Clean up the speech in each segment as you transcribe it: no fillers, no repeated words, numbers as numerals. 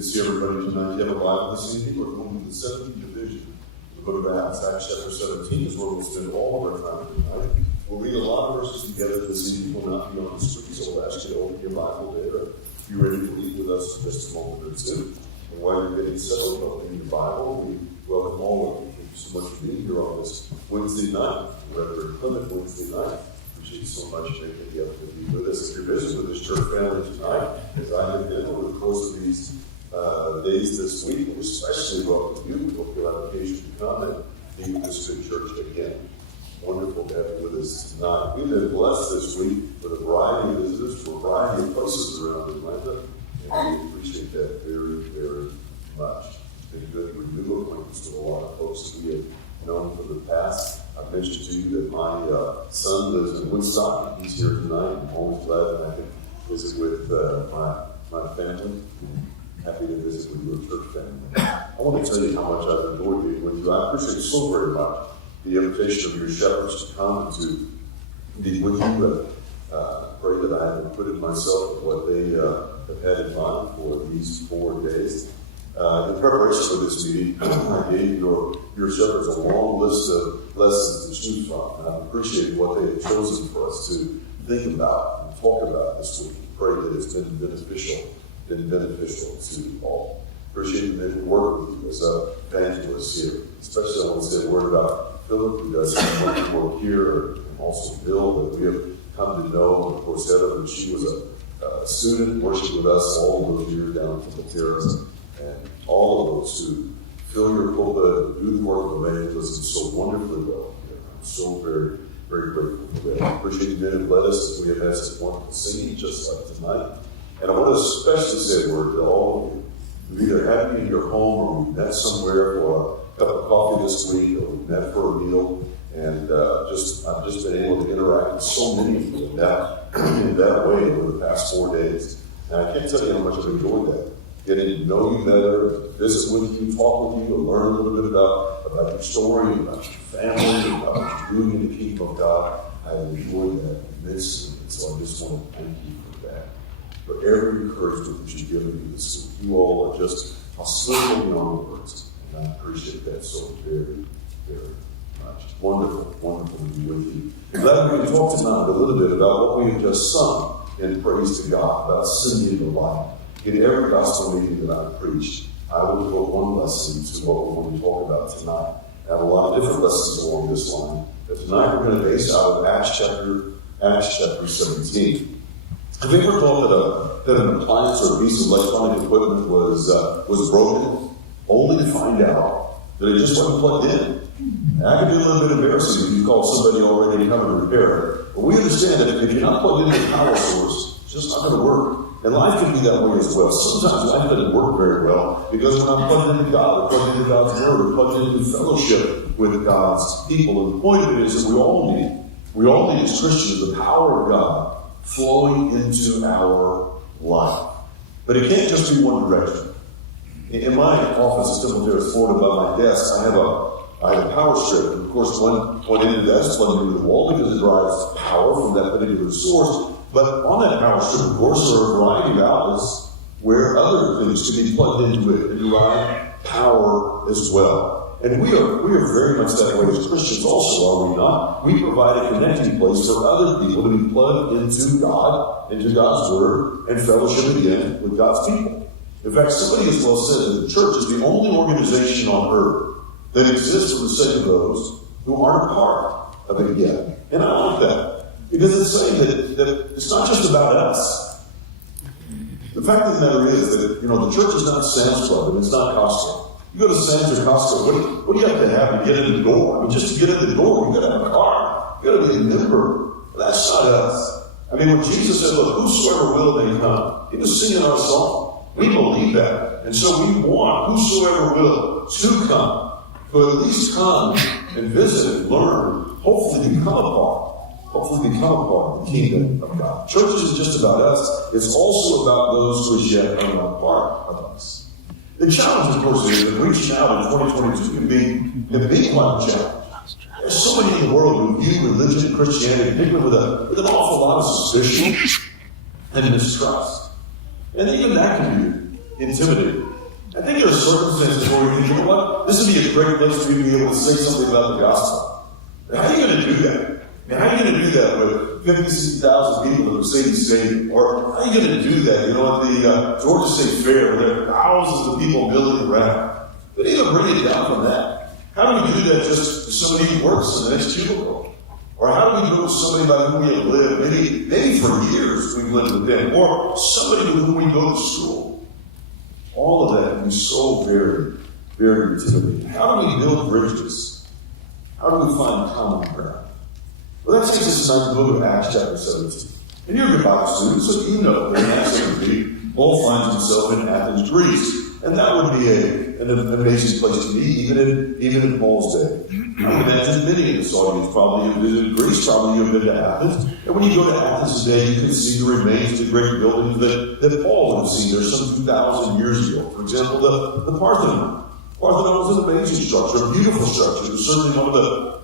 to see everybody tonight. You have a Bible this evening. We're going to the 17th division. The book of Acts, Acts chapter 17 is where we'll spend all of our time tonight. We'll read a lot of verses together this evening. We'll not be on the screen, so we'll ask you to open your Bible there. Be ready to read with us in just a moment or two. And while you're getting settled, opening your Bible, we welcome all of you. Thank you so much for being here on this Wednesday night, rather inclement Wednesday night. Appreciate you so much for making the effort to be with us. If you're visiting with this church family tonight, as I have been over the course of these days this week, we especially welcome you. We hope you'll have occasion to come and be with this good church again. Wonderful to have you with us tonight. We've been blessed this week with a variety of visitors from a variety of places around Atlanta, and we appreciate that very, very much. It's been good to renew acquaintance with a lot of folks that we have known from the past. I've mentioned to you that my son lives in Woodstock. He's here tonight. I'm always glad that I can visit with my family. Happy to visit with your church family. I want to tell you how much I've enjoyed being with you. I appreciate so very much the invitation of your shepherds to come and to be with you. Pray that I haven't put in myself with what they have had in mind for these 4 days. In preparation for this meeting, I gave your shepherds a long list of lessons to choose from, and I appreciate what they have chosen for us to think about and talk about this week. Pray that it's been beneficial to all. Appreciate that we work with you as evangelists here. Especially I want to say a word about Philip, who does some wonderful work here, and also Bill, that we have come to know. And of course, Heather, and she was a student, worshiped with us all those years down from the terrace. And all of those who fill your pulpit and do the work of evangelism so wonderfully well. I'm so very, very grateful for that. I appreciate you that have led us as we have had such wonderful singing just like tonight. And I want to especially say a word to all of you. We've either had me in your home or we've met somewhere for a cup of coffee this week or we've met for a meal. And I've just been able to interact with so many of you in that way over the past 4 days. And I can't tell you how much I've enjoyed that. Getting to know you better, visit with you, talk with you, and learn a little bit about your story, about your family, about what you're doing in the kingdom of God. I enjoyed that immensely. And so I just want to thank you for that. For every encouragement that you've given me this week. You all are just hospitable beyond words. And I appreciate that so very, very much. Wonderful, wonderful to be with you. I'm glad we can talk tonight a little bit about what we have just sung in praise to God, about singing the light. In every gospel meeting that I preach, I will devote one lesson to what we're going to talk about tonight. I have a lot of different lessons along this line. But tonight we're going to base out of Acts chapter 17. Have you ever thought that an appliance or a piece of electronic equipment was broken, only to find out that it just wasn't plugged in? And I can be a little bit embarrassing if you call somebody already to come and repair it. But we understand that if you're not plugged into the power source, it's just not going to work. And life can be that way as well. Sometimes life doesn't work very well because we're not plugged into God, we're plugged into God's Word, we're plugged into fellowship with God's people. And the point of it is that we all need as Christians the power of God flowing into our life. But it can't just be one direction. In my office in Temple Terrace, Florida, by my desk, I have a power strip. And of course, one end of that is plugged into the wall because it drives power from that particular source. But on that power strip, of course, there are a variety of outlets where other things can be plugged into it and derive power as well. And we are very much that way as Christians also, are we not? We provide a connecting place for other people to be plugged into God, into God's Word, and fellowship again with God's people. In fact, somebody has well said that the church is the only organization on earth that exists for the sake of those who aren't a part of it yet. And I like that. Because it's saying that it's not just about us. The fact of the matter is that, the church is not Sam's Club and it's not Costco. You go to Sam's or Costco, what do you have to have to get in the door? I mean, just to get in the door, you've got to have a card. You've got to be a member. That's not us. I mean, when Jesus said, look, whosoever will they come, he was singing our song. We believe that. And so we want whosoever will to come. To at least come and visit and learn, hopefully become a part. Hopefully become a part of the kingdom of God. Church isn't just about us. It's also about those who as yet are not part of us. The challenge, of course, is that reaching out in 2022 can be quite a challenge. There's so many in the world who view religion and Christianity, particularly with an awful lot of suspicion and mistrust. And even that can be intimidating. I think there are circumstances where we think, you know what, this would be a great place for you to be able to say something about the gospel. How are you going to do that? How are you going to do that with 50, 60,000 people that are saved? Or how are you going to do that? You know, at the Georgia State Fair, where there are thousands of people milling around. But even bring it down from that. How do we do that just to somebody who works in the next cubicle? Or how do we go to somebody by whom we have lived? Maybe for years we've lived with them. Or somebody with whom we go to school. All of that can be so very, very intimidating. How do we build bridges? How do we find common ground? Well, that takes us to the book of Acts chapter 17. And you're a good Bible student, so you know that in Acts 17, Paul finds himself in Athens, Greece. And that would be an amazing place to be, even in Paul's day. I imagine many in this audience probably have visited Greece, probably you've been to Athens. And when you go to Athens today, you can see the remains of the great buildings that Paul would have seen there some 2,000 years ago. For example, the Parthenon. Parthenon was an amazing structure, a beautiful structure. It was certainly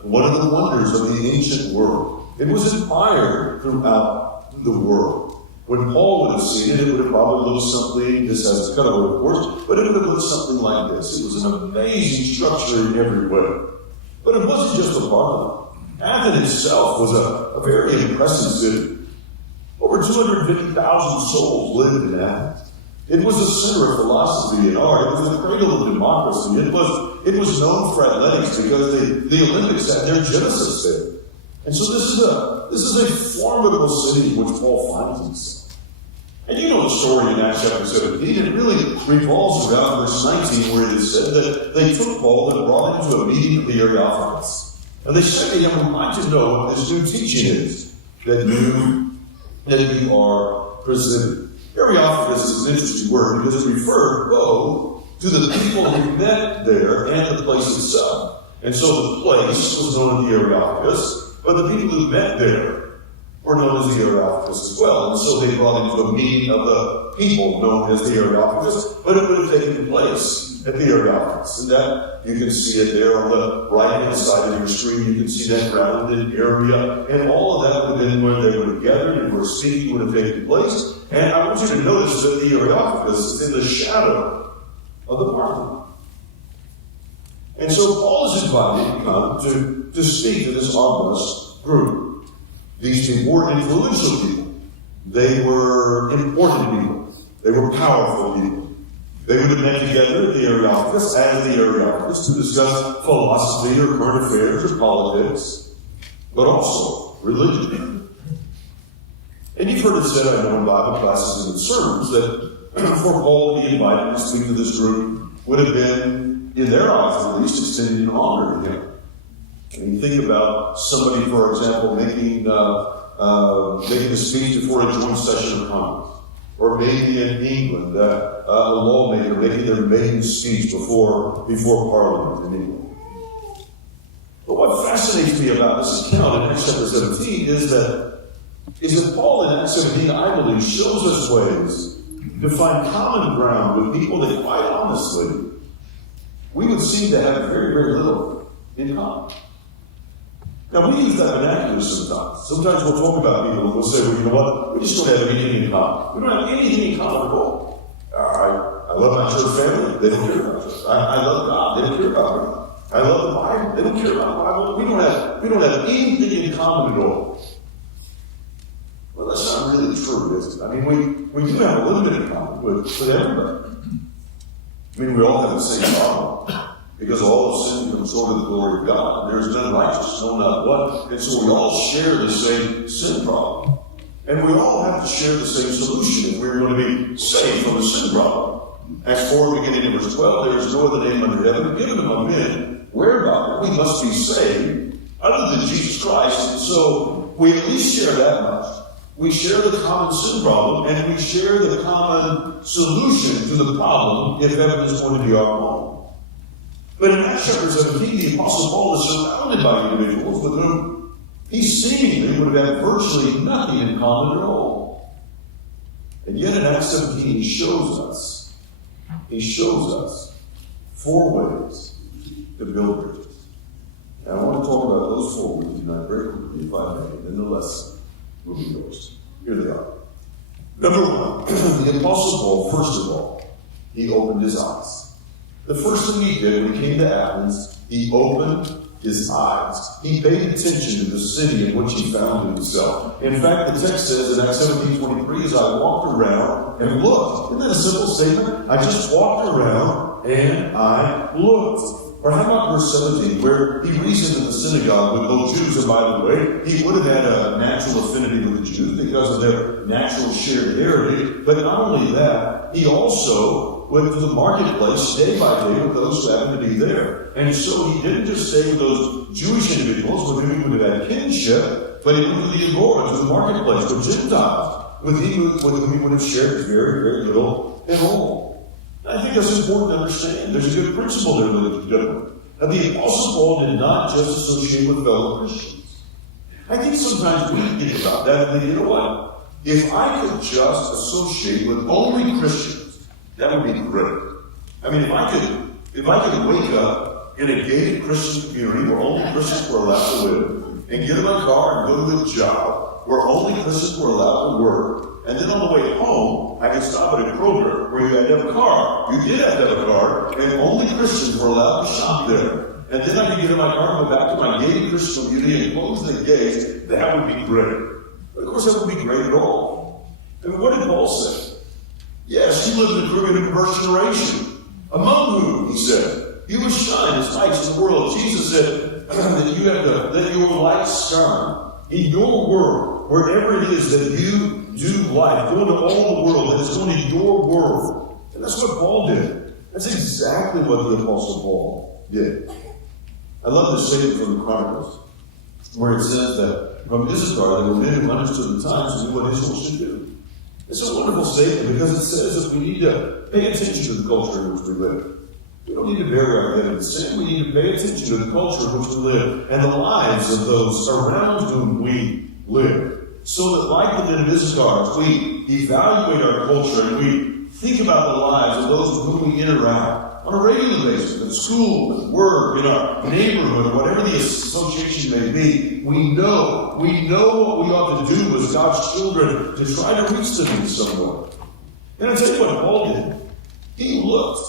one of the wonders of the ancient world. It was admired throughout the world. When Paul would have seen it, it would have probably looked something, this has a cutaway, of course, but it would have looked something like this. It was an amazing structure in every way. But it wasn't just the Parthenon. Athens itself was a very impressive city. Over 250,000 souls lived in Athens. It was the center of philosophy and art. It was the cradle of democracy. It was known for athletics because the Olympics had their genesis there. And so this is a formidable city in which Paul finds himself. And you know the story in Acts chapter 17. It really revolves around verse 19 where it is said that they took Paul and brought him to a meeting of the Areopagus. And they said to him, we'd like to know what this new teaching is that you are presenting. Areopagus is an interesting word because it referred both to the people who met there and the place itself. And so the place was known as the Areopagus, but the people who met there were known as the Areopagus as well. And so they brought him to a meeting of the people known as the Areopagus, but it would have taken place at the Areopagus. And that, you can see it there on the right-hand side of your screen. You can see that rounded area. And all of that would have been where they would have gathered and where speaking would have taken place. And I want you to notice that the Areopagus is in the shadow of the Parthenon. And so Paul is invited to come to speak to this august group. These people were influential people. They were important people. They were powerful people. They would have met together at the Areopagus, as the Areopagus, to discuss philosophy or current affairs or politics, but also religion. And you've heard it said, I know in Bible classes and in sermons, that for Paul to be invited to speak to this group would have been, in their eyes at least, extending an honor to him. And you think about somebody, for example, making a speech before a joint session of Congress. Or maybe in England, a lawmaker making their maiden speech before Parliament in England. But what fascinates me about this account in Acts chapter 17 is that Paul in Acts 17, I believe, shows us ways to find common ground with people that, quite honestly, we would seem to have very, very little in common. Now, we use that vernacular sometimes. Sometimes we'll talk about people and we'll say, well, you know what? We just don't have anything in common. We don't have anything in common at all. I love my church family. They don't care about church. I love God. They don't care about God. I love the Bible. They don't care about the Bible. We don't have anything in common at all. Well, that's not really true, is it? I mean, we do have a little bit in common with everybody. I mean, we all have the same problem. Because all of sin comes short of the glory of God. There is none righteous, no, not one. And so we all share the same sin problem. And we all have to share the same solution if we're going to be saved from the sin problem. Acts 4, beginning in verse 12, there is no other name under heaven given among men whereby we must be saved other than Jesus Christ. And so we at least share that much. We share the common sin problem, and we share the common solution to the problem if heaven is going to be our home. But in Acts chapter 17, the Apostle Paul is surrounded by individuals with whom he seemingly would have had virtually nothing in common at all. And yet in Acts 17, he shows us 4 ways to build bridges. And I want to talk about those 4 with you tonight very quickly, if I may, and then the lesson will be yours. Here they are. Number 1, the Apostle Paul, first of all, he opened his eyes. The first thing he did when he came to Athens, he opened his eyes. He paid attention to the city in which he found himself. In fact, the text says in Acts 17:23, as I walked around and looked. Isn't that a simple statement? I just walked around and I looked. Or how about verse 17, where he reasoned in the synagogue with those Jews, and by the way, he would have had a natural affinity with the Jews because of their natural shared heritage. But not only that, he also went to the marketplace day by day with those who happened to be there. And so he didn't just stay with those Jewish individuals with whom he would have had kinship, but he went to the agora, to the marketplace, with Gentiles, with whom he would have shared very, very little at all. I think that's important to understand. There's a good principle there, ladies and gentlemen. Now, the Apostle Paul did not just associate with fellow Christians. I think sometimes we think about that and think, you know what? If I could just associate with only Christians, that would be great. I mean, if I could wake up in a gated Christian community where only Christians were allowed to live, and get in my car and go to a job where only Christians were allowed to work, and then on the way home, I could stop at a Kroger where you had to have a car. You did have to have a car, and only Christians were allowed to shop there. And then I could get in my car and go back to my gated Christian community and close the gates. That would be great. But of course, that would be great at all. I mean, what did Paul say? Yes, he lived in a crooked and perverse generation. Among whom, he said, you would shine as lights in the world. Jesus said that you have to let your light shine in your world, wherever it is that you do life. Go into all the world, and it's going to your world. And that's what Paul did. That's exactly what the Apostle Paul did. I love this statement from the Chronicles, where it says that from Issachar, there were men who understood the times and knew what Israel should do. It's a wonderful statement because it says that we need to pay attention to the culture in which we live. We don't need to bury our head in the sand. We need to pay attention to the culture in which we live and the lives of those around whom we live. So that, like the men of Issachar, we evaluate our culture and we think about the lives of those with whom we interact on a regular basis, at school, at work, in our neighborhood, whatever the association may be. We know what we ought to do as God's children to try to reach them in some way. And I'll tell you what Paul did. He looked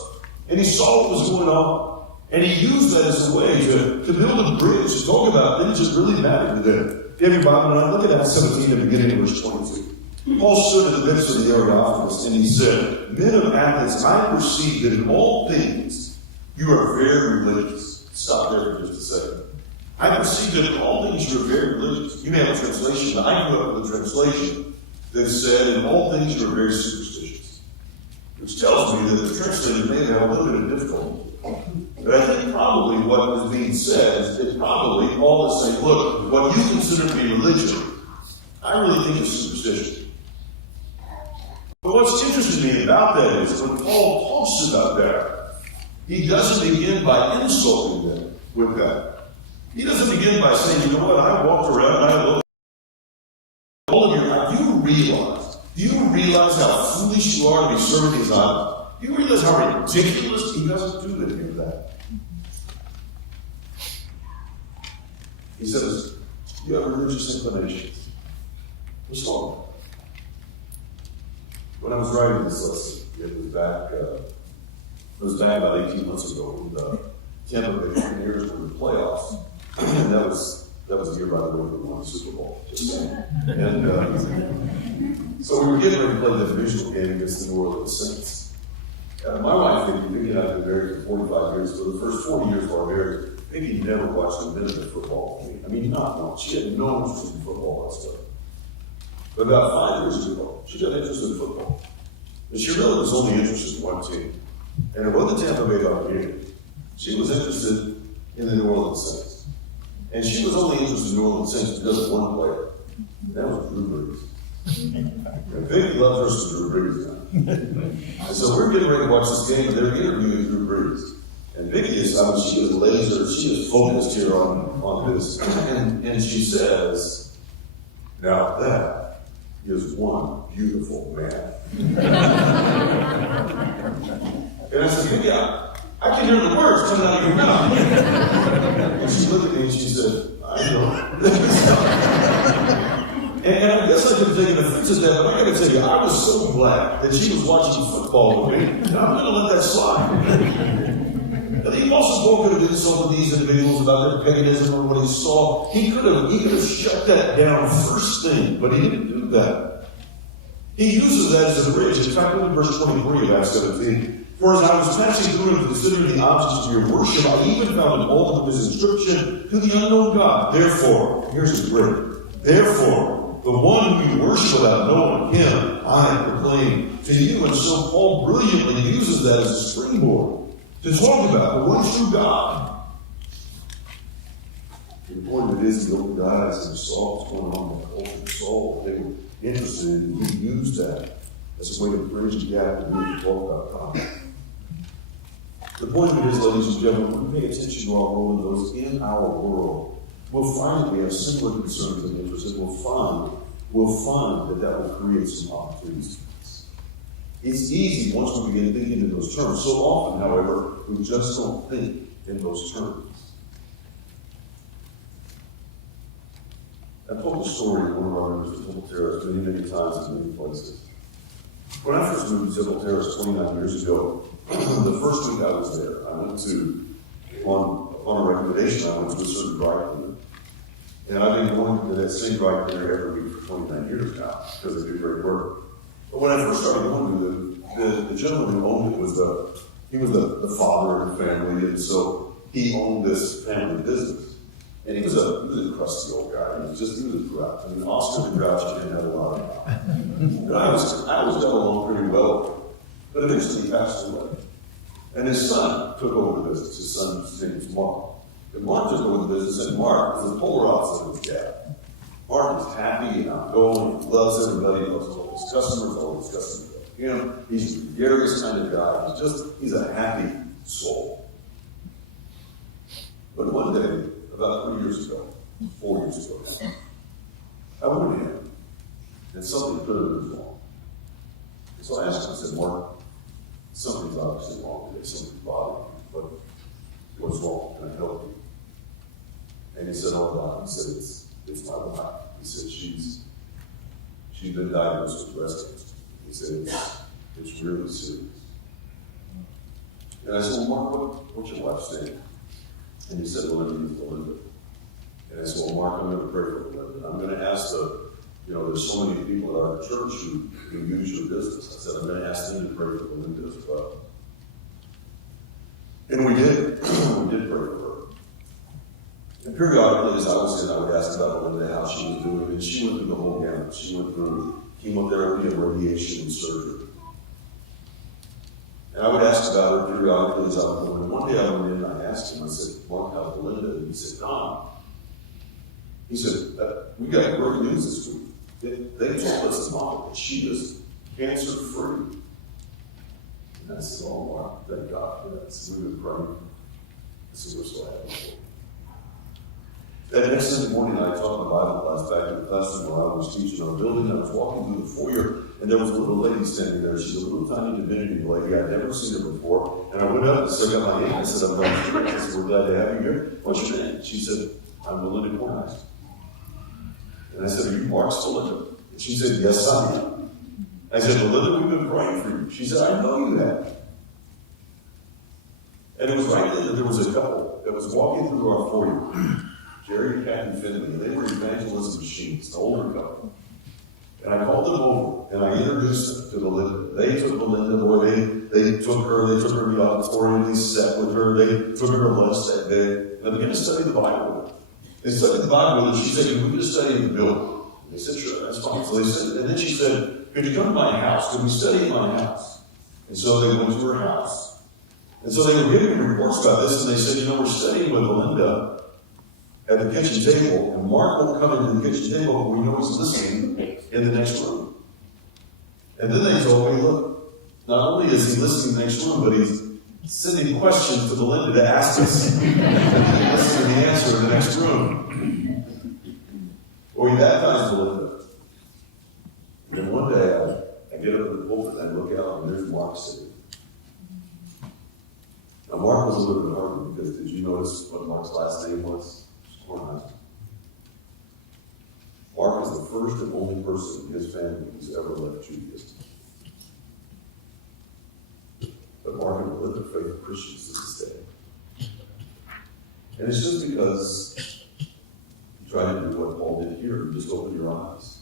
and he saw what was going on, and he used that as a way to build a bridge, to talk about things that really mattered to them. If you have your Bible now, look at Acts 17 at the beginning of verse 22. Paul stood in the midst of the Areopagus, and he said, Men of Athens, I perceive that in all things you are very religious. Stop there for just a second. I perceive that in all things you are very religious. You may have a translation, but I grew up with a translation that said, in all things you are very superstitious. Which tells me that the translator may have had a little bit of difficulty. But I think probably what is being said is probably Paul is saying, look, what you consider to be religion, I really think is superstition. But what's interesting to me about that is when Paul talks about that, he doesn't begin by insulting them with that. He doesn't begin by saying, you know what, I walked around and I looked at all of your life. Do you realize how foolish you are to be serving these idols? Do you realize how ridiculous? He doesn't do any of that. He says, you have religious inclinations. What's wrong? When I was writing this lesson, it was back about 18 months ago when Tampa Bay Buccaneers were in the playoffs. And that was the year, by the way, we won the Super Bowl. Just saying. And so we were getting ready to play the divisional game against the New Orleans Saints. My wife, Vicky, and I have been married for 45 years. For the first 40 years of our marriage, Vicky never watched a minute of football with me. I mean, not once. She had no interest in football and stuff. But about 5 years ago, she got interested in football. But she really was only interested in one team. And it wasn't the Tampa Bay Buccaneers. She was interested in the New Orleans Saints. And she was only interested in the New Orleans Saints because of one player. And that was Drew Brees. And Vicky loves her some Drew Brees now. And so we're getting ready to watch this game, and they're interviewing Drew Brees. And Vicky she is laser, she is focused here on this. And she says, now that is one beautiful man. And I said, Vicky, I can hear the words coming out of your mouth. And she looked at me and she said, I know. And I guess I could have taken offense at that, but I got to tell you, I was so glad that she was watching football with me, and I'm going to let that slide. And the Apostle Paul could have insulted these individuals about their paganism or what he saw. He could have shut that down first thing, but he didn't do that. He uses that as a bridge. In fact, look at verse 23 of Acts 17. For as I was passing through and considering the objects of your worship, I even found an altar with this inscription, to the unknown God. Therefore, here's the bridge. Therefore, the one who you worship without knowing him, I proclaim to you. And so Paul brilliantly uses that as a springboard to talk about the one true God. The point of it is, he opened eyes and saw what's going on in the culture of Saul. They were interested in, and he used that as a way to bridge the gap and really talk about God. The point of it is, ladies and gentlemen, when we pay attention to our role in those in our world, we'll find that we have similar concerns and interests, and we'll find that will create some opportunities. It's easy once we begin thinking in those terms. So often, however, we just don't think in those terms. I've told the story of one of our members of Temple Terrace many times in many places. When I first moved to Temple Terrace 29 years ago, the first week I was there, I went to, on a recommendation, I went to a certain dry cleaner. And I've been going to that same dry cleaner every week for 29 years now, because they do great work. But when I first started going to the gentleman who owned it was the father of the family, and so he owned this family business. And he was a crusty old guy. He was grouchy. I mean, Oscar the Grouchy didn't have a lot of time. But I was got along pretty well. But eventually he passed away. And his son took over the business. His son's name was Mark. And Mark took over the business, and Mark was the polar opposite of his dad. Mark is happy and outgoing, he loves everybody, he loves all his customers love him. He's a gregarious kind of guy. He's a happy soul. But one day, about 4 years ago, I went to him, and something clearly was wrong. And so I asked him, I said, Mark, something's obviously wrong today, something's bothering you, but what's wrong? Can I help you? And he said, oh, God, he said, it's my wife. He said, she's been diagnosed with breast cancer. He said, it's really serious. And I said, well, Mark, what's your wife's name? And he said, well, her name is Belinda. And I said, well, Mark, I'm going to pray for Belinda. I'm going to ask there's so many people at our church who use your business. I said, I'm going to ask them to pray for Belinda as well. And we did. We did pray for her. And periodically, as I was in, I would ask about Belinda, how she was doing. And she went through the whole gamut. She went through chemotherapy and radiation and surgery. And I would ask about her periodically as I was going. And one day I went in and I asked him, I said, Mark, how's Belinda? And he said, Don. He said, we got great news this week. They told us tomorrow that she is cancer-free. And I said, oh, wow, thank God for that. I said, we've been praying. I said, we're so happy for you. That next Sunday morning, I taught my Bible class back in the classroom where I was teaching our building. I was walking through the foyer, and there was a little lady standing there. She's a little tiny divinity lady. I'd never seen her before. And I went up and stuck out my hand. I said, I'm glad you're here. I said, we're glad to have you here. What's your name? She said, I'm Belinda Cornice. And I said, are you Mark's Belinda? And she said, yes, I am. I said, Belinda, we've been praying for you. She said, I know you have. And it was right then that there was a couple that was walking through our foyer. Jerry and Kathy Finley, they were evangelism machines, the older couple. And I called them over, and I introduced them to Belinda. They took Belinda, boy, they took her in the auditorium, they sat with her, they took her to lunch that day, and they began to study the Bible with her. They studied the Bible with her, she said, can we just study in the building? And they said, sure, that's fine. So they said, and then she said, could you come to my house? Could we study in my house? And so they went to her house. And so they were giving me reports about this, and they said, we're studying with Belinda at the kitchen table, and Mark won't come into the kitchen table, but we know he's listening in the next room. And then they told me, look, not only is he listening in the next room, but he's sending questions to Belinda to ask us. And he listens to the answer in the next room. Well, we baptized Belinda. And then one day, I get up in the pulpit and I look out, and there's Mark sitting. Now, Mark was a little bit hard because did you notice what Mark's last name was? Cornice. Mark is the first and only person in his family who's ever left Judaism. But Mark and Belinda are faithful Christians to this day. And it's just because you try to do what Paul did here, just open your eyes.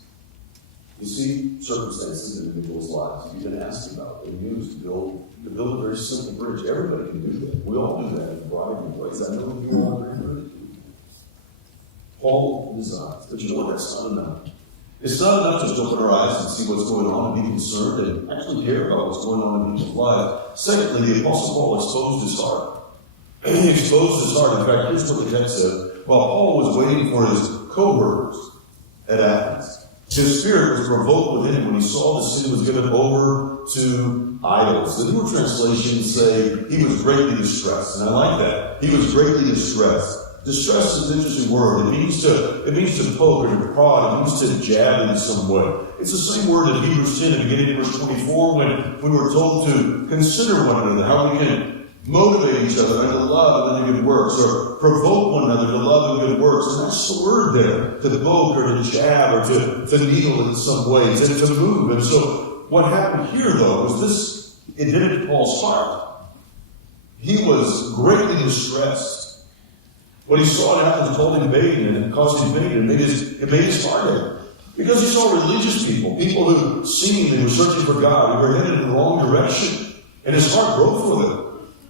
You see circumstances in individuals' lives you've been asked about and used to build a very simple bridge. Everybody can do that. We all do that in a variety of ways. I know you all very good. Paul decides, but you know what? That's not enough. It's not enough just to open our eyes and see what's going on and be concerned and actually care about what's going on in people's lives. Secondly, the Apostle Paul exposed his heart. He exposed his heart. In fact, here's what the text said. While Paul was waiting for his co-workers at Athens, his spirit was provoked within him when he saw the city was given over to idols. The newer translations say he was greatly distressed, and I like that. He was greatly distressed. Distress is an interesting word. It means to poke or to prod. It means to jab in some way. It's the same word in Hebrews 10 at the beginning of verse 24 when we're told to consider one another, how we can motivate each other unto love and unto good works, or provoke one another to love and good works. And that's the word there, to poke or to jab or to needle in some way, to move. And so what happened here, though, was this, it did it to Paul's heart. He was greatly distressed. What he saw in Athens told him pain, and it caused him pain, and it made his heart ache. Because he saw religious people who seemingly were searching for God, who were headed in the wrong direction, and his heart broke for them.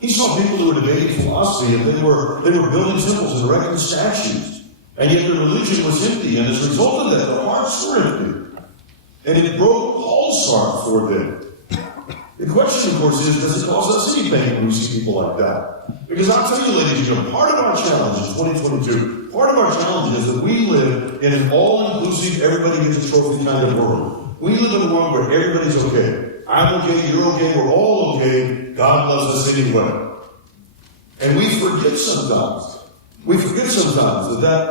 He saw people who were debating philosophy, and they were building temples and erecting statues, and yet their religion was empty, and as a result of that, their hearts were empty. And it broke Paul's heart for them. The question, of course, is, does it cause us any pain when we see people like that? Because I'll tell you, ladies and gentlemen, part of our challenge in 2022, part of our challenge is that we live in an all-inclusive, everybody gets a trophy kind of world. We live in a world where everybody's okay. I'm okay, you're okay, we're all okay. God loves us anyway. And we forget sometimes that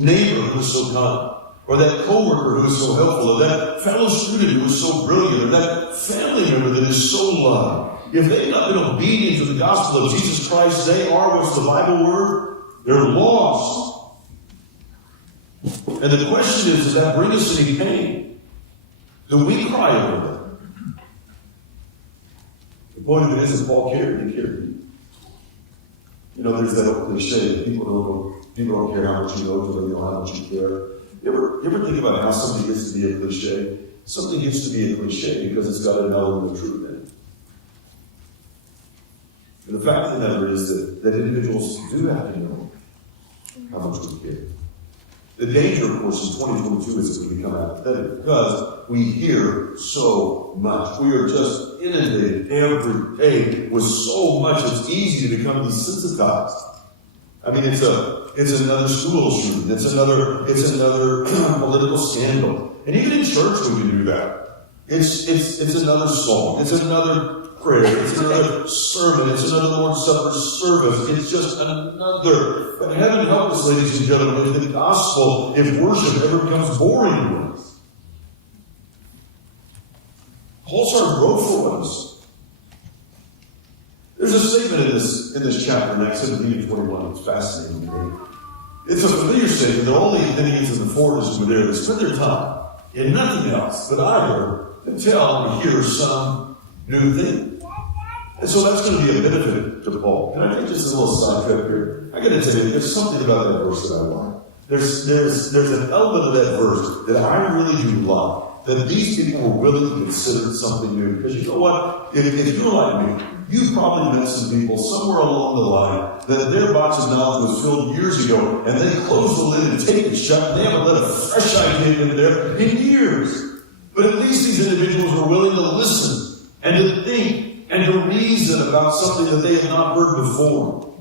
neighbor who's so kind, or that coworker who is so helpful, or that fellow student who is so brilliant, or that family member that is so loved, if they've not been obedient to the gospel of Jesus Christ, they are, what's the Bible word? They're lost. And the question is, does that bring us any pain? Do we cry over them? The point of it is that Paul cared, he cared. You know, there's that old cliche that people don't care how much you know until they know how much you care. You ever think about how something gets to be a cliche? Something gets to be a cliche because it's got an element of truth in it. And the fact of the matter is that individuals do have to know how much we care. The danger, of course, in 2022 is that we become apathetic because we hear so much. We are just inundated every day with so much. It's easy to become desensitized. I mean, it's another school shooting. It's another political scandal. And even in church we can do that. It's another song. It's another prayer. It's another sermon. It's another Lord's Supper service. It's just another. But heaven help us, ladies and gentlemen, if the gospel, if worship ever becomes boring to us. Paul's heart broke for us. There's a statement in this chapter, in Acts 17 to 21, it's fascinating to me. It's a familiar statement that all the Athenians and the foreigners who were there, they spent their time in nothing else but either to tell or hear some new thing. And so that's going to be a benefit to Paul. Can I take just a little side trip here? I got to tell you, there's something about that verse that I like. There's an element of that verse that I really do like. That these people were willing to consider something new. Because you know what? If you're like me, you've probably met some people somewhere along the line that their box of knowledge was filled years ago, and they closed the lid and taped it shut, and they haven't let a fresh idea in there in years. But at least these individuals were willing to listen and to think and to reason about something that they had not heard before.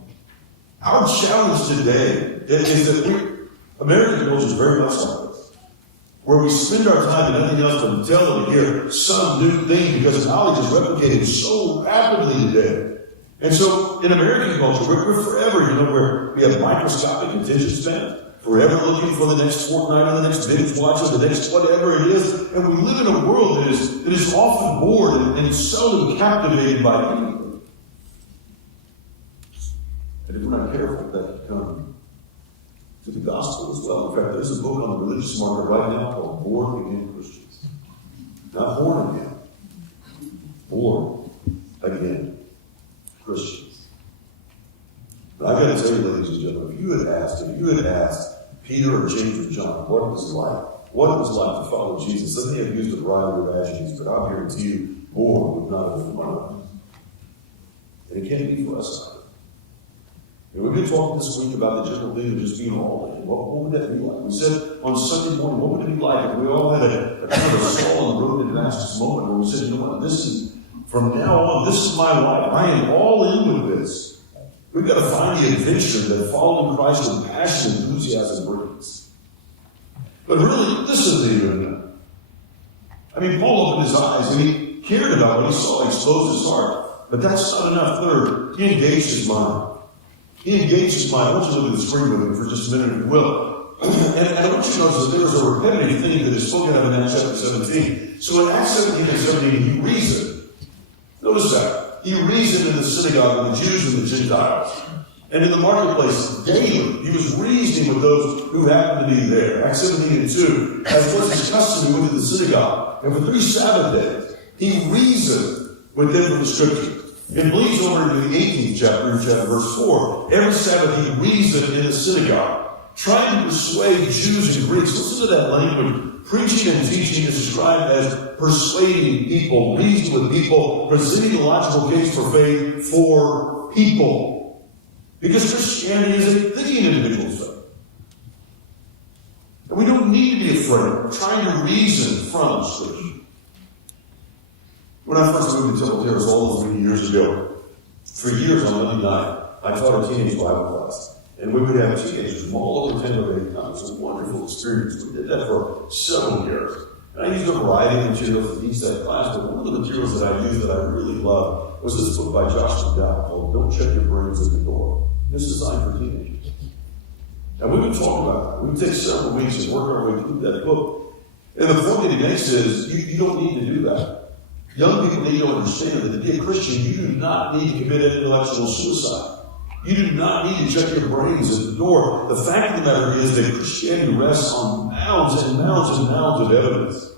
Our challenge today is that American culture is very much like this, where we spend our time and nothing else but tell them to hear some new thing because knowledge is replicated so rapidly today. And so in American culture, we're forever, we have microscopic attention span, forever looking for the next Fortnite or the next binge watch or the next whatever it is. And we live in a world that is often bored and seldom captivated by anything. And if we're not careful, that can come to the gospel as well. In fact, there's a book on the religious market right now called Born Again Christians. Not born again. Born again Christians. But I've got to tell you, ladies and gentlemen, Peter or James or John, what it was like. What it was like to follow Jesus. They may have used a variety of adjectives, but I guarantee you, more would not have been one of them. And it can't be for us either. And we've been talking this week about the general thing of just being all in. What would that be like? We said on Sunday morning, what would it be like if we all had a kind of a Saul on the road to Damascus moment where we said, you know what, this is, from now on, this is my life. I am all in with this. We've got to find the adventure that following Christ with passion and enthusiasm brings. But really, this isn't even. I mean, Paul opened his eyes and he cared about what he saw. He exposed his heart. But that's not enough. Third, he engaged his mind. He engaged his mind. I want you to look at the screen with me for just a minute, if you will. And I want you to notice that there was a repetitive thing that is spoken of in Acts chapter 17. So in Acts 17 and 17, he reasoned. Notice that. He reasoned in the synagogue with the Jews and the Gentiles. And in the marketplace daily, he was reasoning with those who happened to be there. Acts 17 and 2, as was his custom, he went to the synagogue. And for 3 Sabbath days, he reasoned with them from the Scripture. It bleeds over into the 18th chapter, verse 4. Every Sabbath he reasoned in the synagogue, trying to persuade Jews and Greeks. Listen to that language. Preaching and teaching is described as persuading people, reasoning with people, presenting a logical case for faith for people. Because Christianity is a thinking individual stuff. And we don't need to be afraid of trying to reason from Scripture. When I first moved to Temple Terrace all those many years ago, for years on Monday night, I taught a teenage Bible class. And we would have teenagers from all over 10 or 8 times. It was a wonderful experience. We did that for several years. And I used a variety of materials to teach that class, but one of the materials that I used that I really loved was this book by Josh McDowell called Don't Check Your Brains at the Door. This is designed for teenagers. And we would talk about it. We would take several weeks and work our way through that book. And the point that he makes is, you don't need to do that. Young people need to understand that to be a Christian, you do not need to commit intellectual suicide. You do not need to check your brains at the door. The fact of the matter is that Christianity rests on mounds and mounds and mounds of evidence.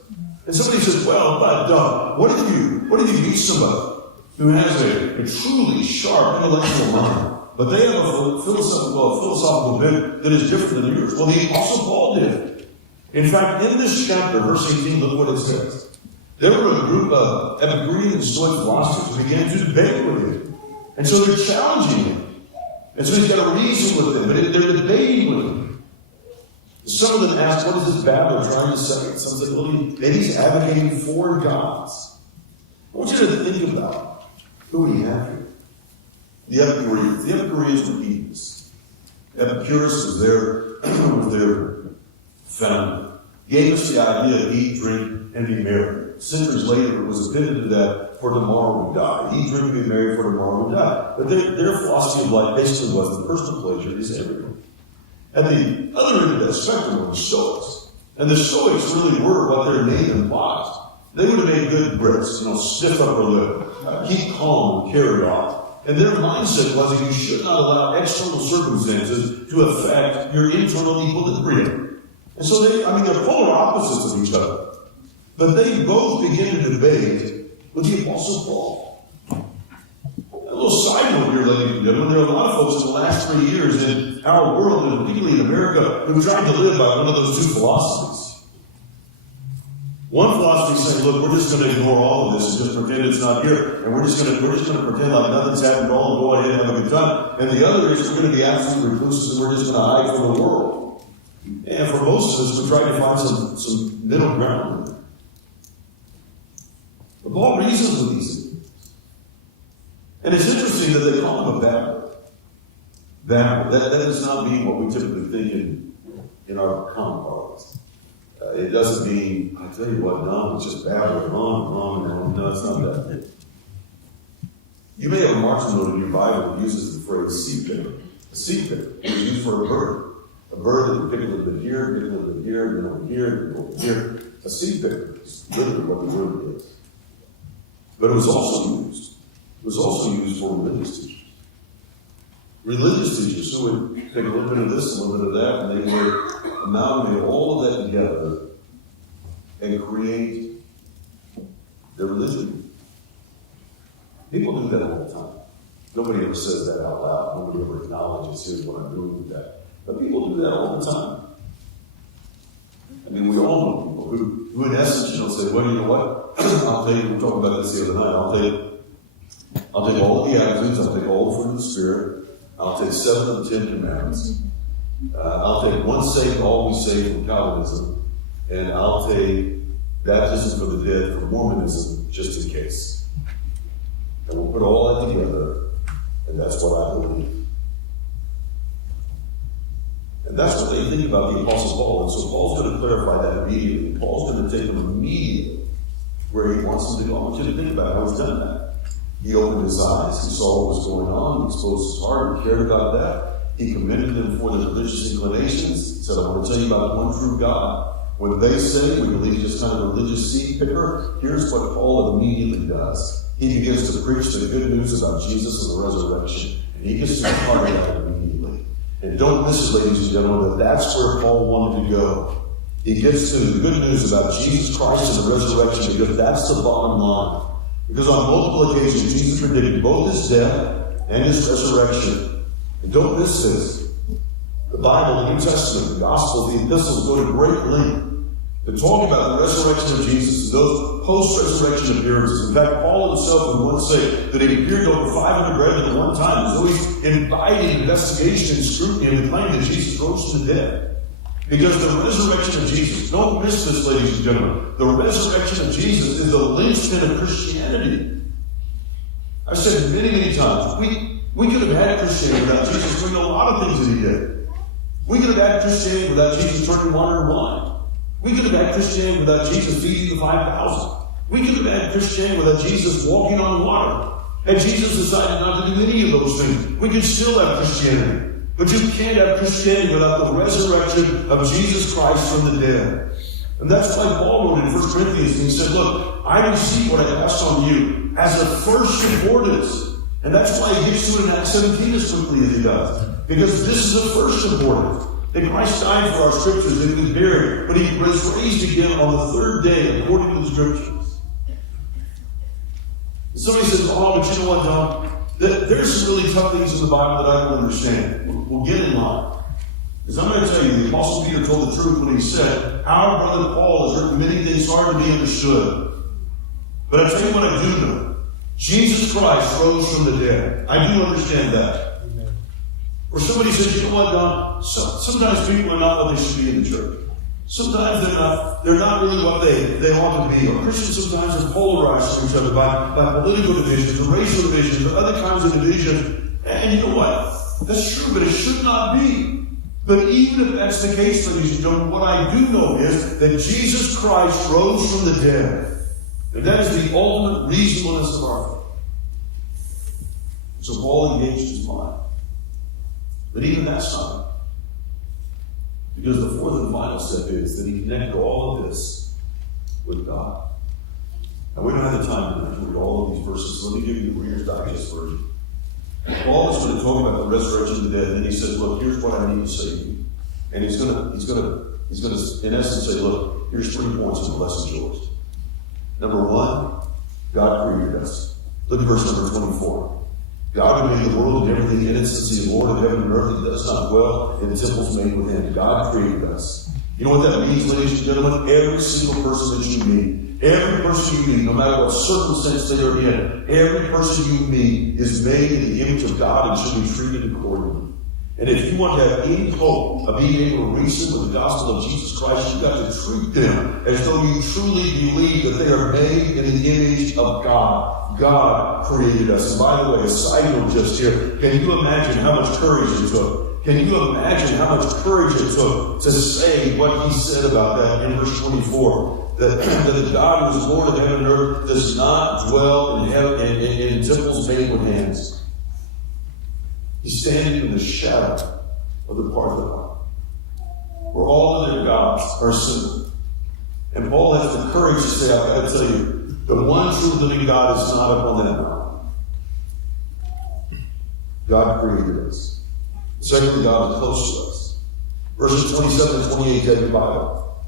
And somebody says, well, but what if you meet somebody who has a truly sharp intellectual mind, but they have a philosophical bent that is different than yours? Well, the Apostle Paul did. In fact, in this chapter, verse 18, look what it says. There were a group of Epicurean and Stoic philosophers who began to debate with him. And so they're challenging him. And so he's got to reason with them, but they're debating with him. Some of them ask, what is this babbler trying to say? Some say, well, maybe he's advocating foreign gods. I want you to think about who we have here. The Epicureans. The Epicureans were heathens. Epicurus was their founder. Gave us the idea of eat, drink, and be merry. Centuries later, it was appended to that, for tomorrow we die. Eat, drink, and be merry, for tomorrow we die. But their philosophy of life basically was that personal pleasure is everything. At the other end of that spectrum were the Stoics. And the Stoics really were what their name implies. They would have made good Brits, stiff upper lip, keep calm, and carry on. And their mindset was that you should not allow external circumstances to affect your internal equilibrium. And so they're polar opposites of each other. But they both begin to debate with the Apostle Paul. A little side note here, ladies and gentlemen. There are a lot of folks in the last 3 years in our world, and particularly in America, who tried to live by one of those two philosophies. One philosophy is saying, look, we're just going to ignore all of this and just pretend it's not here, and we're just going to pretend like nothing's happened at all and go ahead and have a good time. And the other is we're going to be absolute recluses and we're just going to hide from the world. And for most of us, we try to find some middle ground. But Paul reasons with these things. And it's interesting that they call him a babbler. Babbler. That does not mean what we typically think in our common parlance. It doesn't mean, I tell you what, no, it's just babbling on and on and on. No, it's not that. You may have a margin note in your Bible that uses the phrase seed picker. A seed picker is used for a bird. A bird that would pick a little bit here, pick a little bit here, then over here, then over here. A seed picker is literally what the word is. But it was also used for religious teachers. Religious teachers who would take a little bit of this, a little bit of that, and they would amalgamate all of that together and create their religion. People do that all the time. Nobody ever says that out loud. Nobody ever acknowledges, here's what I'm doing with that. But people do that all the time. say, well, you know what? I'll take, we were talking about this the other night, I'll take all of the attitudes, I'll take all the fruit of the Spirit, I'll take 7 of the 10 commandments, I'll take once saved, always saved from Calvinism, and I'll take baptism for the dead from Mormonism, just in case. And we'll put all that together, and that's what I believe. And that's what they think about the Apostle Paul. And so Paul's going to clarify that immediately. Paul's going to take them immediately where he wants them to go. I want you to think about how he's done that. He opened his eyes. He saw what was going on. He exposed his heart. He cared about that. He commended them for their religious inclinations. He said, I want to tell you about one true God. When they say we believe just kind of a religious seed picker, here's what Paul immediately does. He begins to preach the good news about Jesus and the resurrection. And he gets to the heart of that immediately. And don't miss it, ladies and gentlemen, that's where Paul wanted to go. He gets to the good news about Jesus Christ and the resurrection because that's the bottom line. Because on multiple occasions, Jesus predicted both his death and his resurrection. And don't miss this. The Bible, the New Testament, the Gospel, the epistles go to great length to talk about the resurrection of Jesus and those post-resurrection appearances. In fact, Paul himself would once say that he appeared to over 500 brethren at one time, as though he's inviting investigation and scrutiny and claiming that Jesus rose from the dead. Because the resurrection of Jesus, don't miss this, ladies and gentlemen, the resurrection of Jesus is the linchpin of Christianity. I've said many, many times, we could have had Christianity without Jesus doing a lot of things that he did. We could have had Christianity without Jesus turning water into wine. We could have had Christianity without Jesus feeding the 5,000. We could have had Christianity without Jesus walking on water. And Jesus decided not to do any of those things. We could still have Christianity. But you can't have Christianity without the resurrection of Jesus Christ from the dead. And that's why Paul wrote in 1 Corinthians, and he said, look, I received what I passed on to you as a first importance. And that's why he gets to it in Acts 17 as quickly as he does. Because this is the first importance. That Christ died for our scriptures, and he was buried, but he was raised again on the third day, according to the scriptures. And somebody says, oh, but you know what, Don? There's some really tough things in the Bible that I don't understand. We'll get in line. Because I'm going to tell you, the Apostle Peter told the truth when he said, our brother Paul has written many things hard to be understood. But I tell you what I do know. Jesus Christ rose from the dead. I do understand that. Or somebody says, you know what, Don? Sometimes people are not what they should be in the church. Sometimes they're not really what they ought to be. Or Christians sometimes are polarized from each other by political divisions, or racial divisions, or other kinds of division. And you know what? That's true, but it should not be. But even if that's the case, ladies and gentlemen, what I do know is that Jesus Christ rose from the dead. And that is the ultimate reasonableness of our faith. So Paul engaged his mind. But even that's not it. Because the fourth and final step is that he connected all of this with God. Now, we don't have the time to read all of these verses, so let me give you the Reader's Digest version. Paul is going to talk about the resurrection of the dead, and then he says, look, here's what I need to say to you. And he's going to, in essence, say, look, here's 3 points, and the lesson's yours. Number 1, God created us. Look at verse number 24. God who made the world and everything in it, since he is Lord of heaven and earth, he does not dwell in the temples made with him. God created us. You know what that means, ladies and gentlemen? Every single person that you meet, every person you meet, no matter what circumstance they are in, every person you meet is made in the image of God and should be treated accordingly. And if you want to have any hope of being able to reach them with the gospel of Jesus Christ, you've got to treat them as though you truly believe that they are made in the image of God. God created us. And by the way, a side note just here, can you imagine how much courage it took? Can you imagine how much courage it took to say what he said about that in verse 24? That the God who is Lord of heaven and earth does not dwell in heaven in temples made with hands. He's standing in the shadow of the Parthenon, where all of their gods are assembled. And Paul has the courage to say, I've got to tell you, the one true living God is not up on that mountain. God created us. Secondly, God is close to us. Verses 27 and 28 of the Bible.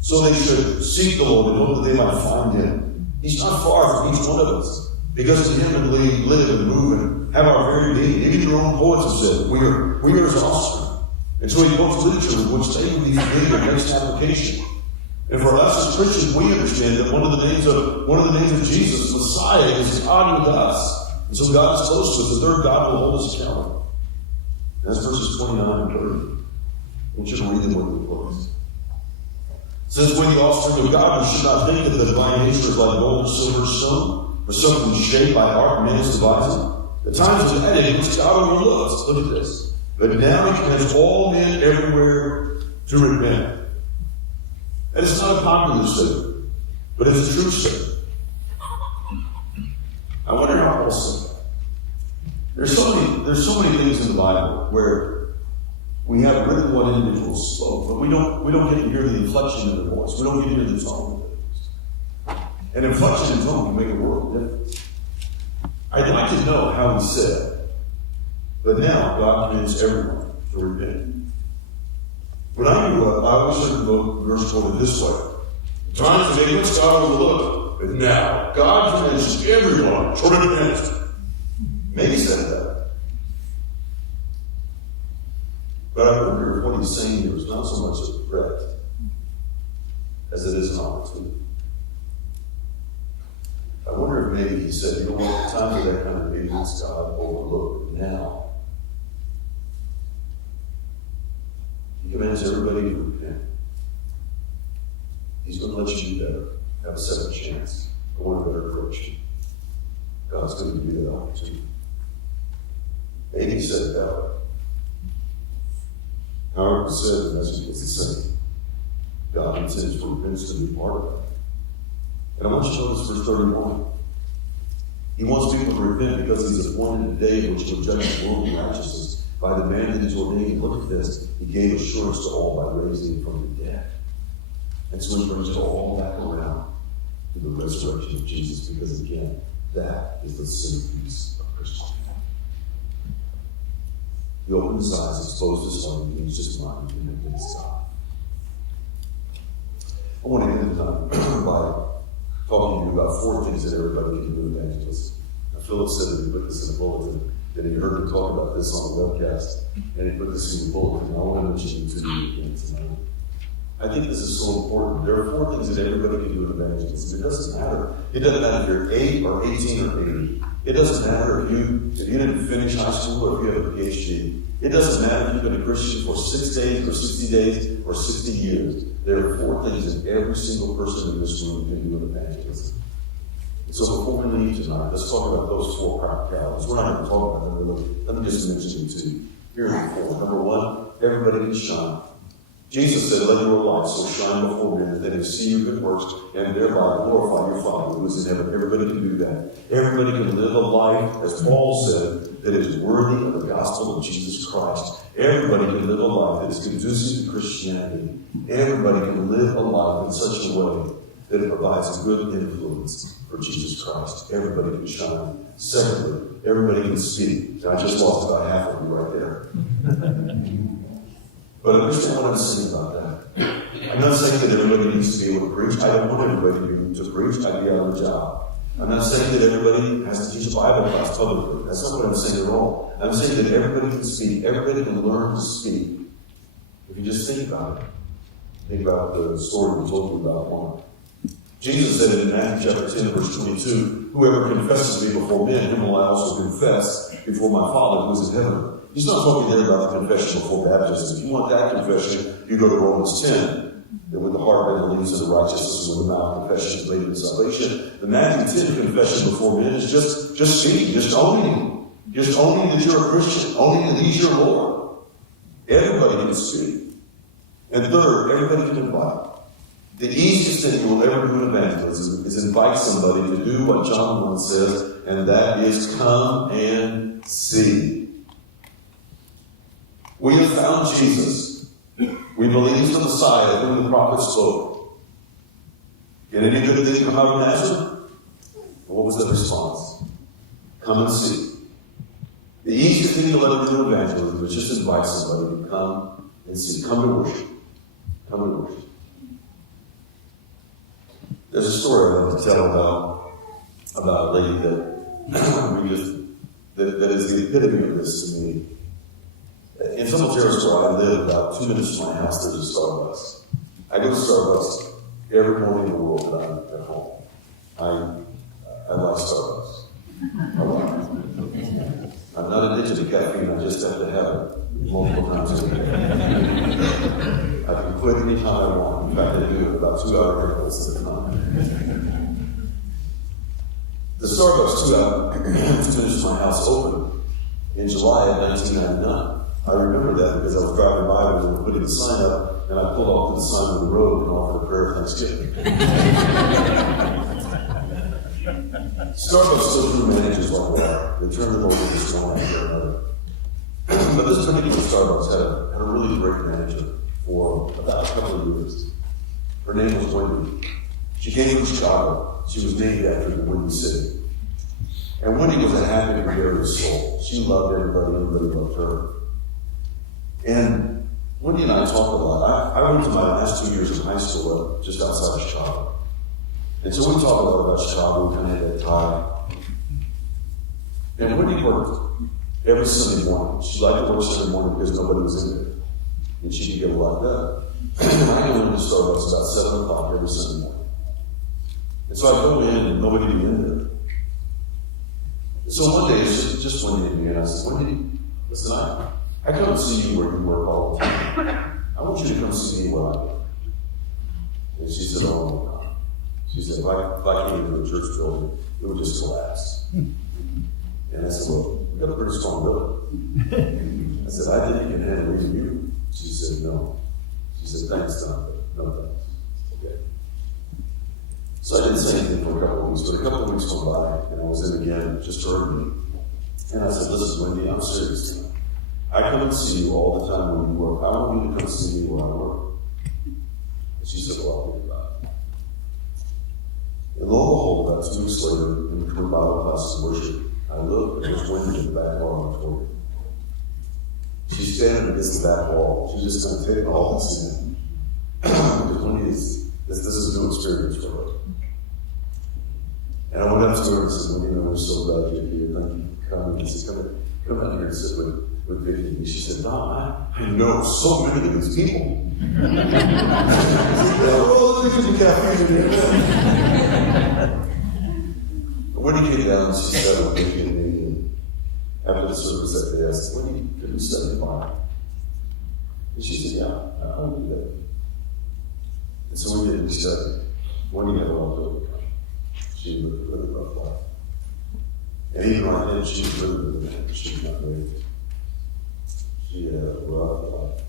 So they should seek the Lord and hope that they might find him. He's not far from each one of us. Because in him we live and move and have our very being. Even your own poets have said, we are his offspring. And so he quotes literature with which they would be familiar and makes an application. And for us as Christians, we understand that one of the names of Jesus, Messiah, is God with us. And so God is close to us. The third God will hold us accountable. That's verses 29 and 30. I want you to read them with me, please. It says, when the offspring of God, we should not think that the divine nature is like gold or silver or stone, or something shaped by art and man's devising. The times of that in which God overlooks. Look at this. But now he commands all men everywhere to repent. And it's not a popular statement, but it's a true statement. I wonder how Paul said that. There's so many things in the Bible where we have written what individuals spoke, but we don't get to hear the inflection in their voice. We don't get to hear the tone of it. And inflection and tone can make a world of difference. I'd like to know how he said, but now God commands everyone to repent. When I grew up, I always heard the verse quoted this way. Times in which God overlooked, but now God commands everyone to repent. Maybe he said that. But I wonder if what he's saying here is not so much a threat as it is an opportunity. I wonder if maybe he said, you know what, the time of that congregation is God overlooked. Now, he commands everybody to repent. He's going to let you do better. Have a second chance. I want a better approach. God's going to give you that opportunity. Maybe he said it that way. However, it said the message was the same. God intends for repentance to be part of that. And I want you to notice verse 31. He wants people to repent because he's appointed a day in which he'll judge the world in righteousness by the man that he's ordained. Look at this. He gave assurance to all by raising him from the dead. And so he brings it all back around to the resurrection of Jesus, because again, that is the centerpiece of Christianity. He opened his eyes, exposed his heart, and changed his mind, and connected his God. I want to end by talking to you about 4 things that everybody can do in evangelism. Now, Philip said that he put this in the bulletin, that he heard me talk about this on the webcast, and he put this in the bulletin. And I want to mention it to you again tonight. I think this is so important. There are 4 things that everybody can do in evangelism. It doesn't matter. It doesn't matter if you're 8 or 18 or 80. It doesn't matter if you didn't finish high school or if you have a PhD. It doesn't matter if you've been a Christian for 6 days or 60 days or 60 years. There are 4 things that every single person in this room can do in evangelism. So before we leave tonight, let's talk about those 4 practicalities. We're not going to talk about them really. Let me just mention them to you. Here are the 4. Number 1, everybody can shine. Jesus said, let your light so shine before men that they may see your good works and thereby glorify your Father who is in heaven. Everybody can do that. Everybody can live a life, as Paul said, that is worthy of the gospel of Jesus Christ. Everybody can live a life that is conducive to Christianity. Everybody can live a life in such a way that it provides a good influence for Jesus Christ. Everybody can shine. Secondly, everybody can speak. And I just lost about half of you right there. But understand what I'm saying about that. I'm not saying that everybody needs to be able to preach. I don't want everybody to preach. I'd be out of a job. I'm not saying that everybody has to teach a Bible class publicly. That's not what I'm saying at all. I'm saying that everybody can speak. Everybody can learn to speak. If you just think about it. Think about the story we told you about one. Jesus said in Matthew chapter 10, verse 22, whoever confesses me before men, him will I also confess before my Father who is in heaven. He's not talking there about the confession before baptism. If you want that confession, you go to Romans 10. That with the heart man believes in the righteousness, and with the mouth confession is made in salvation. The Matthew 10 confession before men is just speaking, just owning. Just owning that you're a Christian, owning that he's your Lord. Everybody can speak. And third, everybody can invite. The easiest thing you will ever do in evangelism is invite somebody to do what John 1 says, and that is come and see. We have found Jesus. We believe he's the Messiah of whom the prophet spoke. Can any good thing come out of Nazareth? What was the response? Come and see. The easiest thing you'll ever do in evangelism is just invite somebody to come and see. Come to worship. Come to worship. There's a story I want to tell about a lady that is the epitome of this to me. In Temple Terrace, where I live, about 2 minutes from my house, there's a Starbucks. I go to Starbucks every morning in the world that I'm at home. I like Starbucks. I like it. I'm not addicted to caffeine, I just have to have it multiple times a day. I can quit anytime I want. In fact, I do it about 2 hour intervals at a time. The Starbucks 2 hour finished my house open in July of 1999. I remember that because I was driving by when they were putting the sign up, and I pulled off to the side of the road and offered a prayer of thanksgiving. Starbucks still drew managers like that. They turned them over to one after another. But this particular Starbucks had a really great manager for about a couple of years. Her name was Wendy. She came from Chicago. She was named after the Windy City. And Wendy was a happy, gregarious soul. She loved everybody, everybody loved her. And Wendy and I talked a lot. I went to my last 2 years of high school just outside of Chicago. And so we talked a lot about Chicago, we kind of had that tie. And Wendy worked every Sunday morning. She liked to work Sunday morning because nobody was in there. And she could get a lot done. And I go into Starbucks about 7 o'clock every Sunday morning. And so I go in and nobody would be in there. And so one day, just Wendy and me, and I said, Wendy, listen, I come and see you where you work all the time. I want you to come see me where I work. And she said, oh my God. She said, if I came into the church building, it would just collapse. And I said, well, we've got a pretty strong building. I said, I think you can handle leading you. She said, no. She said, thanks, Don, but no thanks. Okay. So I didn't say anything for a couple of weeks, but a couple of weeks went by, and I was in again, just her and me. And I said, listen, Wendy, I'm serious tonight. I come and see you all the time when you work. I want you to come see me where I work. And she said, well, I'll think about it. And lo and behold, about 2 weeks later, in between Bible class and worship, I looked and there was Wendy in the back hall auditorium. She's standing against the back wall. She's just going to take it all and see it. Because Wendy this is a new experience for her. And I went up to her and said, Wendy, we're so glad you're here. Thank you for coming. And she said, come out here and sit with Vicki. And she said, Don, I know so many of these people. I said, well, let me get the caffeine in here. When he came down, she sat with Vicki and me, and after the service that day, I said, Wendy, could we study the Bible? And she said, yeah, I'll do that. And so we did, we studied. Wendy had a lot to overcome. She lived a really rough life. And even right then, she was living with a man. She was not married. She had a rough life,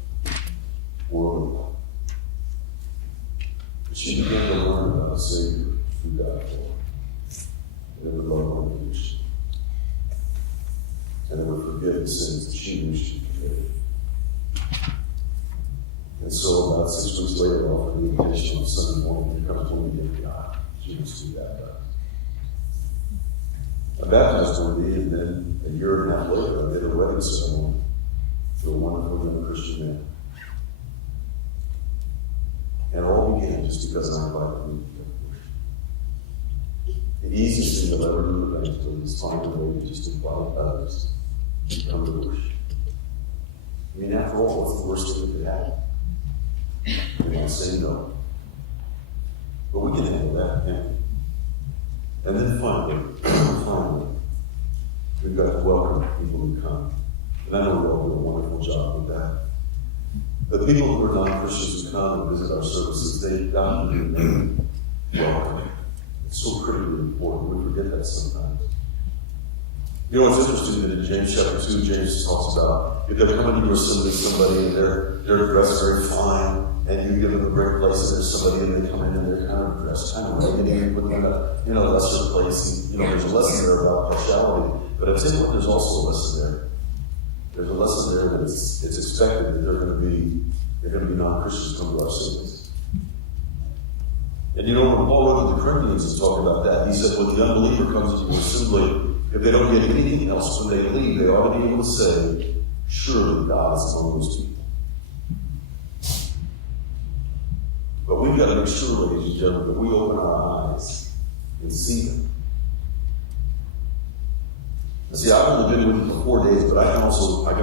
worldly life. She began to learn about a Savior who died for her. And it would love her condition. And it would forgive the sins that she knew she committed. And so about 6 weeks later, I offered the invitation on Sunday morning to come to me and God. She was to be baptized. I baptized Wendy, and then a year and a half later, I did a wedding ceremony to a wonderful young Christian man. And it all began just because I invited him to come to worship. The easiest thing I'll ever do eventually is find a way to just invite others to come to worship. I mean, after all, what's the worst thing that could happen? We want to say no. But we can handle that, can't we? And then finally, we've got to welcome people who come. And I know we all do a wonderful job with that. The people who are non-Christians who come and visit our services, they've got to be welcome. It's so critically important. We forget that sometimes. You know, it's interesting that in James chapter 2, James talks about if they're coming to your assembly, somebody and they're dressed very fine, and you give them a great place, and there's somebody and they come in and they're kind of dressed kind of raggedy and put them in a lesser place. And, there's a lesson there about partiality. But I tell you what, there's also a lesson there. There's a lesson there that it's expected that they're going to be non-Christians come to our assemblies. And when Paul wrote to the Corinthians and talked about that, he said, when the unbeliever comes to your assembly, if they don't get anything else when they leave, they ought to be able to say, surely God is among those people. But we've got to make sure, ladies and gentlemen, that we open our eyes and see them. See, I've only been with you for 4 days, but I can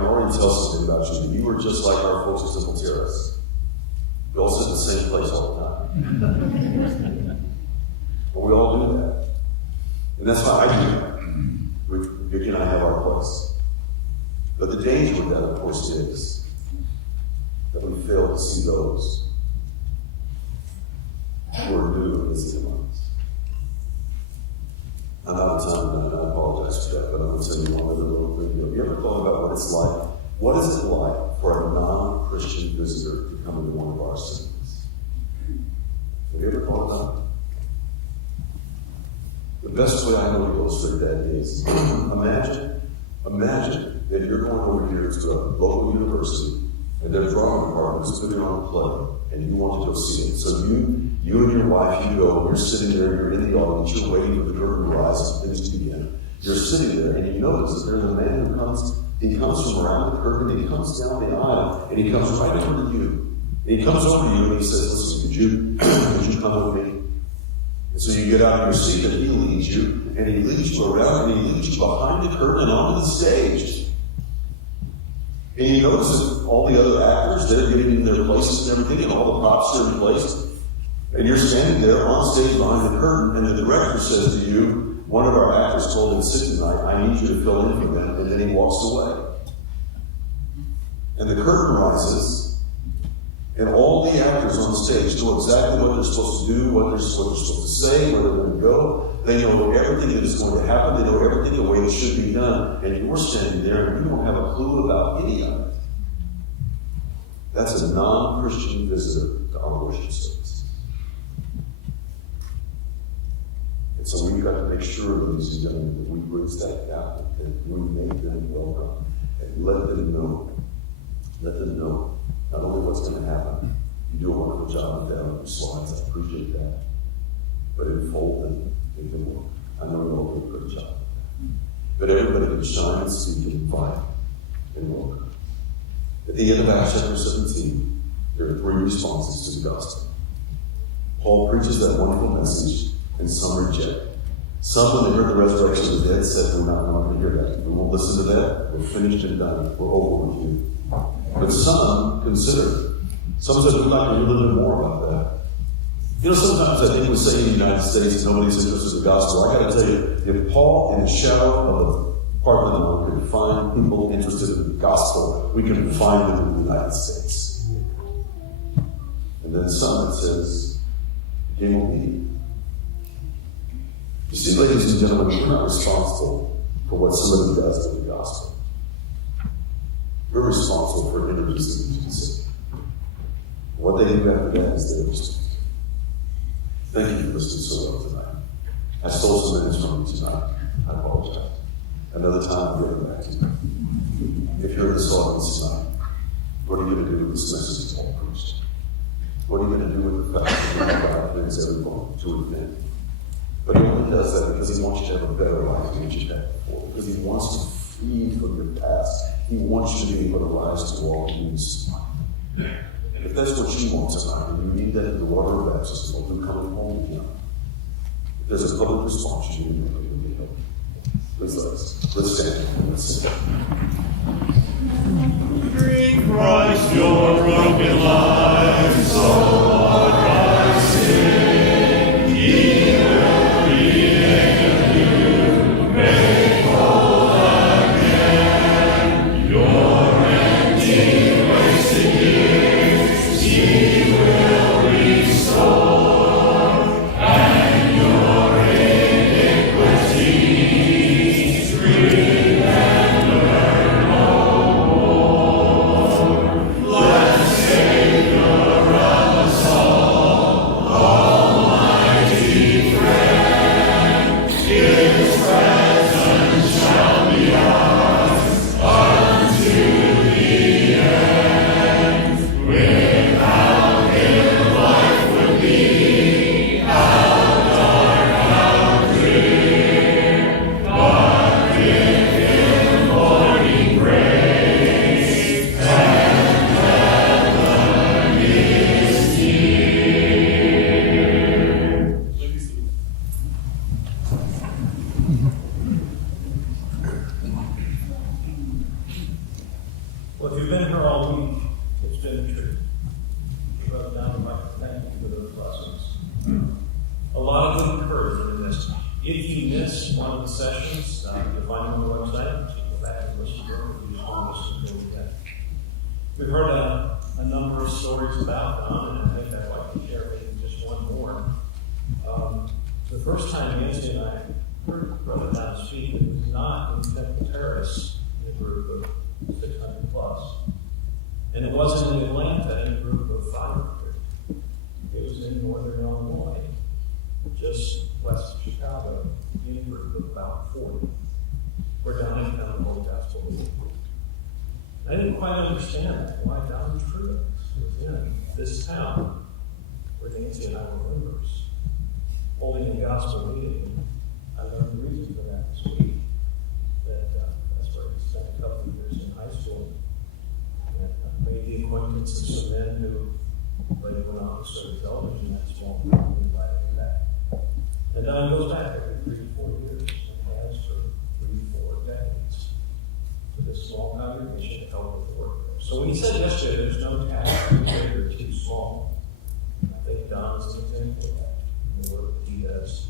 already tell something about you. You are just like our folks at Temple Terrace. We all sit in the same place all the time. But we all do that. And that's why I do that. Vicki and I have our place. But the danger with that, of course, is that we fail to see those who are new and busy among us. I'm out of time, and I apologize for that, but I'm going to tell you one other little video. Have you ever thought about what it's like? What is it like for a non-Christian visitor to come into one of our cities? Have you ever thought about it? The best way I know to illustrate that is imagine that you're going over here to a local university and their drama department is putting on a play and you want to go see it. So you and your wife, you go, you're sitting there, you're in the audience, you're waiting for the curtain to rise and things to begin. You're sitting there and you notice that there's a man who comes from around the curtain, and he comes down the aisle and he comes right over to you. And he comes over to you and he says, listen, could you come with me? And so you get out of your seat and he leads you, and he leads you around, and he leads you behind the curtain and onto the stage. And you notice that all the other actors, they're getting in their places and everything, and all the props are in place. And you're standing there on stage behind the curtain, and the director says to you, one of our actors told him, sit tonight, I need you to fill in for them, and then he walks away. And the curtain rises, and all the actors on the stage know exactly what they're supposed to do, what they're supposed to say, where they're going to go. They know everything that is going to happen. They know everything the way it should be done. And you're standing there and you don't have a clue about any of it. That's a non-Christian visitor to our worship service. And so we've got to make sure, ladies and gentlemen, that we bridge that gap and we make them welcome and let them know not only what's going to happen. You do a wonderful job with that on your slides. I appreciate that. But unfold them, make them work. I know you all do a good job. But everybody can shine and speak and invite and welcome. At the end of Acts chapter 17, there are 3 responses to the gospel. Paul preaches that wonderful message, and some reject. Some, when they heard the resurrection of the dead, said, we're not going to hear that. We won't listen to that. We're finished and done. We're over with you. But some consider. Some said, we'd like to hear a little bit more about that. You know, sometimes I think we say in the United States, nobody's interested in the gospel. I got to tell you, if Paul, in the shadow of the Department of the Lord, could find people interested in the gospel, we can find them in the United States. And then some, it says, King will be. You see, ladies and gentlemen, we're not responsible for what somebody does to the gospel. We're responsible for introducing them to the city. What they do after that is their responsibility. Thank you for listening so well tonight. I stole some minutes from you tonight. I apologize. Another time I'll get it back to you. If you're in this audience tonight, what are you going to do with this message that's all preached? What are you going to do with the fact that God brings everyone to repent? But he only does that because he wants you to have a better life than you had before. Because he wants to free you from your past. He wants you to be able to rise to walk in this life. If that's what you want tonight, and you need that in the water of baptism, or through coming home to him, if there's a public response, you need to be helped. Let's stand. Let's stand. Bring Christ your broken life, so Christ in. He will create you, make whole again. Your empty, wasted years, He will restore, and your iniquities remember no more. Blessed Savior of the If you missed one of the sessions, you'll find them on the website. So you go back and listen to them if you just want to listen to them again. We've heard a number of stories about Don, and I think I'd like to share maybe just one more. The first time Nancy and I heard Brother Don speak, it was not in Temple Terrace in a group of 600 plus. And it wasn't in Atlanta in a group of 500. It was in northern Illinois, just west of Chicago, in a group of about 40. We're down in Pentecostal Gospel meeting. I didn't quite understand that, why Don Truex was in this town where Nancy and I were members, holding a gospel meeting. I learned the reason for that this week. That's where he spent a couple of years in high school. And made the acquaintance of some men who later went on to serve television in that small town and invited him back. And Don goes back every 3 to 4 years and has for 3 to 4 decades to this small congregation to help with the work there. So when he said yesterday there's no task too big or too small, I think Don is an example of that. And the work that he does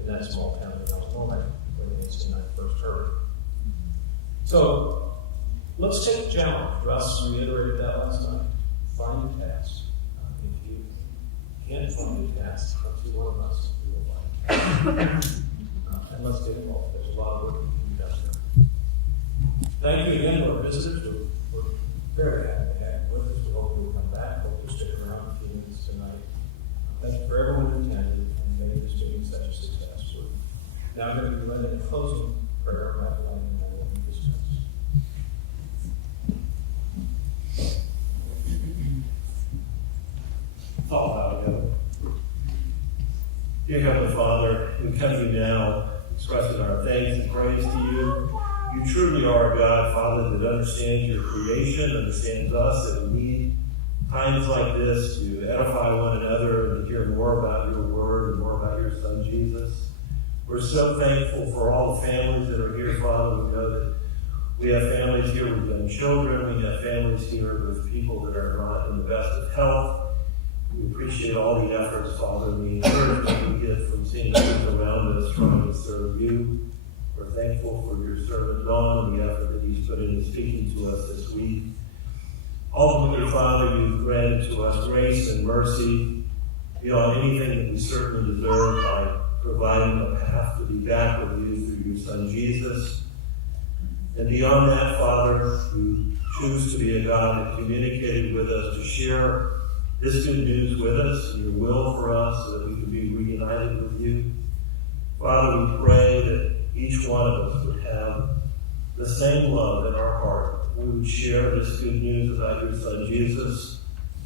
in that small town in Illinois, where Nancy and I first heard. So let's take a challenge. Russ reiterated that last night. Find a task. If you can't find a task, come to one of us. We will find it. And let's get involved. There's a lot of work to be done there. Thank you again to our visitors. We're very happy to have you with us. We hope you'll come back. Hope you'll stick around a few minutes tonight. Thank you for everyone who attended and made this meeting such a success. We're now going to be led in a closing prayer by the light and we'll be dismissed. All bow together. Dear Heavenly Father, we come to you now expressing our thanks and praise to you. You truly are a God, Father, that understands your creation, understands us, that we need times like this to edify one another and to hear more about your word and more about your Son, Jesus. We're so thankful for all the families that are here, Father. We know that we have families here with young children. We have families here with people that are not in the best of health. We appreciate all the efforts, Father, and the encouragement we get from seeing those around us trying to serve you. We're thankful for your servant Don and the effort that he's put into speaking to us this week. Ultimately, Father, you've granted to us grace and mercy beyond anything that we certainly deserve by providing a path to be back with you through your Son, Jesus. And beyond that, Father, you choose to be a God that communicated with us to share this good news with us and your will for us so that we can be reunited with you. Father, we pray that each one of us would have the same love in our heart. We would share this good news about your Son, Jesus,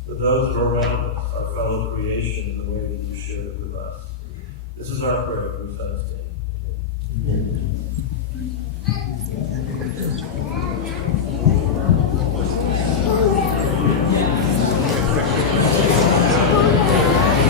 with those that are around us, our fellow creation, in the way that you share it with us. This is our prayer in your Son's name. Amen.